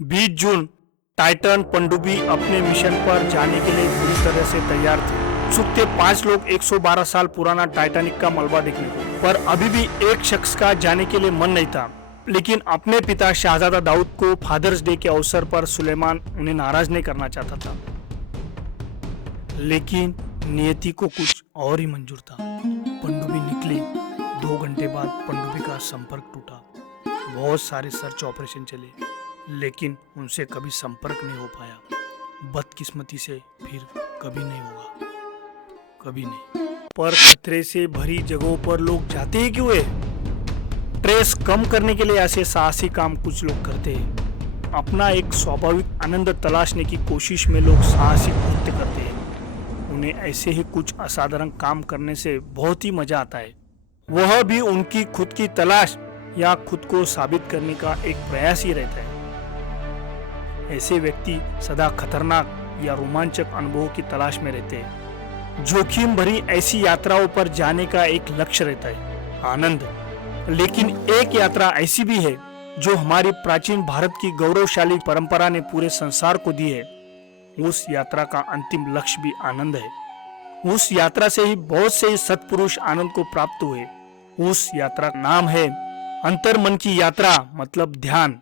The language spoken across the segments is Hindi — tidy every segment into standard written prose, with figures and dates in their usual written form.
20 जून टाइटन पनडुब्बी अपने मिशन पर जाने के लिए पूरी तरह से तैयार थे। उत्सुक थे 5 लोग 112 साल पुराना टाइटैनिक का मलबा देखने को, पर अभी भी एक शख्स का जाने के लिए मन नहीं था। लेकिन अपने पिता शहजादा दाऊद को फादर्स डे के अवसर पर सुलेमान उन्हें नाराज नहीं करना चाहता था। लेकिन नियति को कुछ और ही मंजूर था। पनडुब्बी निकली। 2 घंटे बाद पनडुब्बी का संपर्क टूटा। बहुत सारे सर्च ऑपरेशन चले, लेकिन उनसे कभी संपर्क नहीं हो पाया। बदकिस्मती से फिर कभी नहीं होगा, कभी नहीं। पर खतरे से भरी जगहों पर लोग जाते ही क्यों है? स्ट्रेस कम करने के लिए ऐसे साहसी काम कुछ लोग करते हैं। अपना एक स्वाभाविक आनंद तलाशने की कोशिश में लोग साहसिक कृत्य करते हैं। उन्हें ऐसे ही कुछ असाधारण काम करने से बहुत ही मजा आता है, वह भी उनकी खुद की तलाश या खुद को साबित करने का एक प्रयास ही रहता है। ऐसे व्यक्ति सदा खतरनाक या रोमांचक अनुभवों की तलाश में रहते हैं। जोखिम भरी ऐसी यात्राओं पर जाने का एक लक्ष्य रहता है, आनंद। लेकिन एक यात्रा ऐसी भी है जो हमारी प्राचीन भारत की गौरवशाली परंपरा ने पूरे संसार को दी है। उस यात्रा का अंतिम लक्ष्य भी आनंद है। उस यात्रा से ही बहुत से सत्पुरुष आनंद को प्राप्त हुए। उस यात्रा का नाम है अंतर्मन की यात्रा, मतलब ध्यान।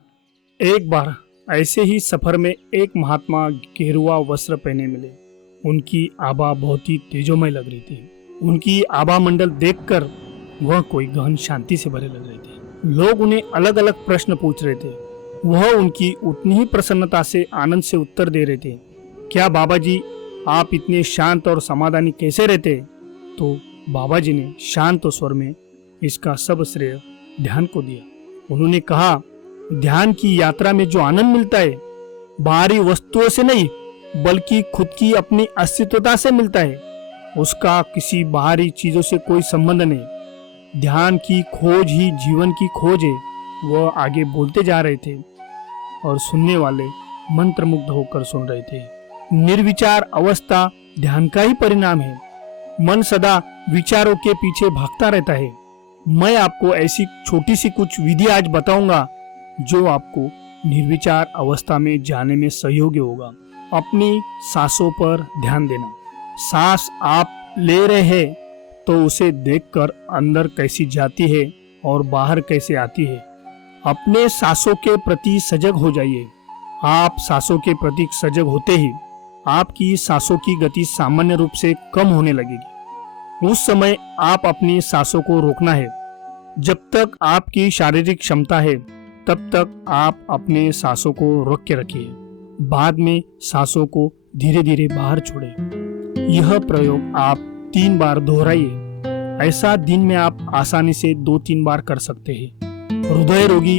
एक बार ऐसे ही सफर में एक महात्मा गेरुआ वस्त्र पहने मिले। उनकी आभा बहुत ही तेजोमय लग रही थी। उनकी आभा मंडल देखकर वह कोई गहन शांति से भरे लग रहे थे। लोग उन्हें अलग अलग प्रश्न पूछ रहे थे। वह उनकी उतनी ही प्रसन्नता से आनंद से उत्तर दे रहे थे। क्या बाबा जी, आप इतने शांत और समाधानी कैसे रहते? तो बाबा जी ने शांत स्वर में इसका सब श्रेय ध्यान को दिया। उन्होंने कहा, ध्यान की यात्रा में जो आनंद मिलता है बाहरी वस्तुओं से नहीं, बल्कि खुद की अपनी अस्तित्वता से मिलता है। उसका किसी बाहरी चीजों से कोई संबंध नहीं। ध्यान की खोज ही जीवन की खोज है। वह आगे बोलते जा रहे थे और सुनने वाले मंत्रमुग्ध होकर सुन रहे थे। निर्विचार अवस्था ध्यान का ही परिणाम है। मन सदा विचारों के पीछे भागता रहता है। मैं आपको ऐसी छोटी सी कुछ विधि आज बताऊंगा जो आपको निर्विचार अवस्था में जाने में सहयोगी होगा। अपनी सांसों पर ध्यान देना। सांस आप ले रहे हैं तो उसे देखकर अंदर कैसी जाती है और बाहर कैसे आती है। अपने सांसों के प्रति सजग हो जाइए। आप सांसों के प्रति सजग होते ही आपकी सांसों की गति सामान्य रूप से कम होने लगेगी। उस समय आप अपनी सांसों को रोकना है। जब तक आपकी शारीरिक क्षमता है तब तक आप अपने सांसों को रोक के रखिए। बाद में सांसों को धीरे धीरे बाहर छोड़ें। यह प्रयोग आप 3 बार दोहराइए। ऐसा दिन में आप आसानी से 2-3 बार कर सकते हैं। हृदय रोगी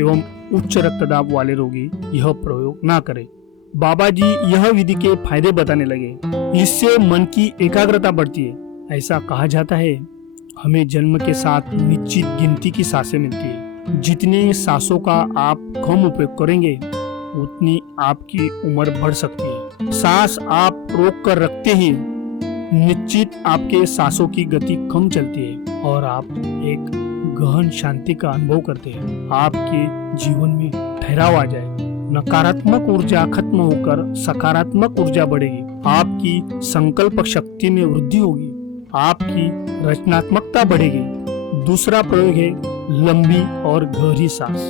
एवं उच्च रक्तदाब वाले रोगी यह प्रयोग ना करें। बाबा जी यह विधि के फायदे बताने लगे। इससे मन की एकाग्रता बढ़ती है। ऐसा कहा जाता है, हमें जन्म के साथ निश्चित गिनती की सांसें मिलती है। जितने सांसों का आप कम उपयोग करेंगे उतनी आपकी उम्र बढ़ सकती है। सांस आप रोक कर रखते ही निश्चित आपके सांसों की गति कम चलती है और आप एक गहन शांति का अनुभव करते हैं। आपके जीवन में ठहराव आ जाए। नकारात्मक ऊर्जा खत्म होकर सकारात्मक ऊर्जा बढ़ेगी। आपकी संकल्प शक्ति में वृद्धि होगी। आपकी रचनात्मकता बढ़ेगी। दूसरा प्रयोग है लंबी और गहरी सांस।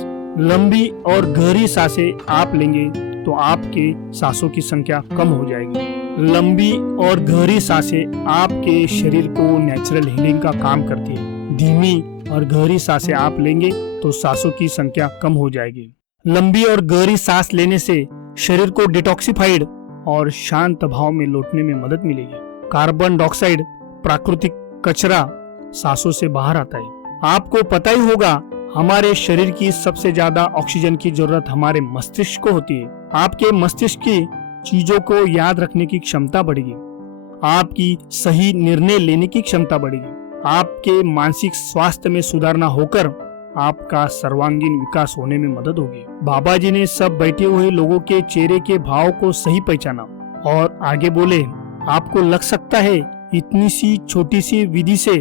लंबी और गहरी सांसें आप लेंगे तो आपके सांसों की संख्या कम हो जाएगी। लंबी और गहरी सांसें आपके शरीर को नेचुरल हीलिंग का काम करती है। धीमी और गहरी सांसें आप लेंगे तो सांसों की संख्या कम हो जाएगी। लंबी और गहरी सांस लेने से शरीर को डिटॉक्सिफाइड और शांत भाव में लौटने में मदद मिलेगी। कार्बन डाइऑक्साइड, प्राकृतिक कचरा सांसों से बाहर आता है। आपको पता ही होगा, हमारे शरीर की सबसे ज्यादा ऑक्सीजन की जरूरत हमारे मस्तिष्क को होती है। आपके मस्तिष्क की चीजों को याद रखने की क्षमता बढ़ेगी। आपकी सही निर्णय लेने की क्षमता बढ़ेगी। आपके मानसिक स्वास्थ्य में सुधार होकर आपका सर्वांगीण विकास होने में मदद होगी। बाबा जी ने सब बैठे हुए लोगों के चेहरे के भाव को सही पहचाना और आगे बोले, आपको लग सकता है इतनी सी छोटी सी विधि से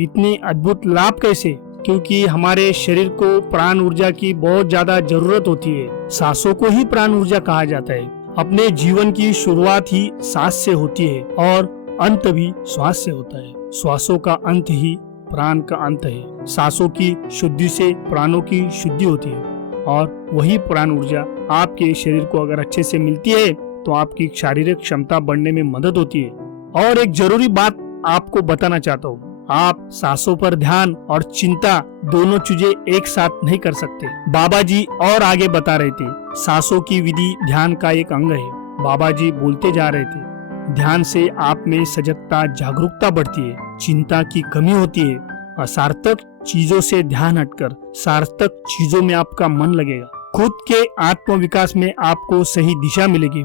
इतने अद्भुत लाभ कैसे? क्योंकि हमारे शरीर को प्राण ऊर्जा की बहुत ज्यादा जरूरत होती है। सांसों को ही प्राण ऊर्जा कहा जाता है। अपने जीवन की शुरुआत ही सांस से होती है और अंत भी श्वास से होता है। श्वासों का अंत ही प्राण का अंत है। सांसों की शुद्धि से प्राणों की शुद्धि होती है और वही प्राण ऊर्जा आपके शरीर को अगर अच्छे से मिलती है तो आपकी शारीरिक क्षमता बढ़ने में मदद होती है। और एक जरूरी बात आपको बताना चाहता हूँ, आप सांसों पर ध्यान और चिंता दोनों चीजें एक साथ नहीं कर सकते। बाबा जी और आगे बता रहे थे, सांसों की विधि ध्यान का एक अंग है। बाबा जी बोलते जा रहे थे, ध्यान से आप में सजगता जागरूकता बढ़ती है, चिंता की कमी होती है, असार्थक चीजों से ध्यान हटकर सार्थक चीजों में आपका मन लगेगा। खुद के आत्म विकास में आपको सही दिशा मिलेगी।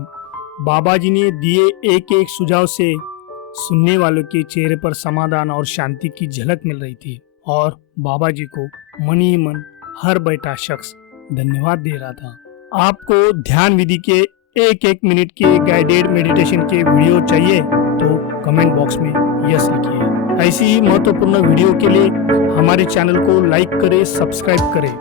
बाबा जी ने दिए एक एक सुझाव से सुनने वालों के चेहरे पर समाधान और शांति की झलक मिल रही थी और बाबा जी को मन ही मन हर बैठा शख्स धन्यवाद दे रहा था। आपको ध्यान विधि के एक एक मिनट के गाइडेड मेडिटेशन के वीडियो चाहिए तो कमेंट बॉक्स में यस लिखिए। ऐसी ही महत्वपूर्ण वीडियो के लिए हमारे चैनल को लाइक करें, सब्सक्राइब करें।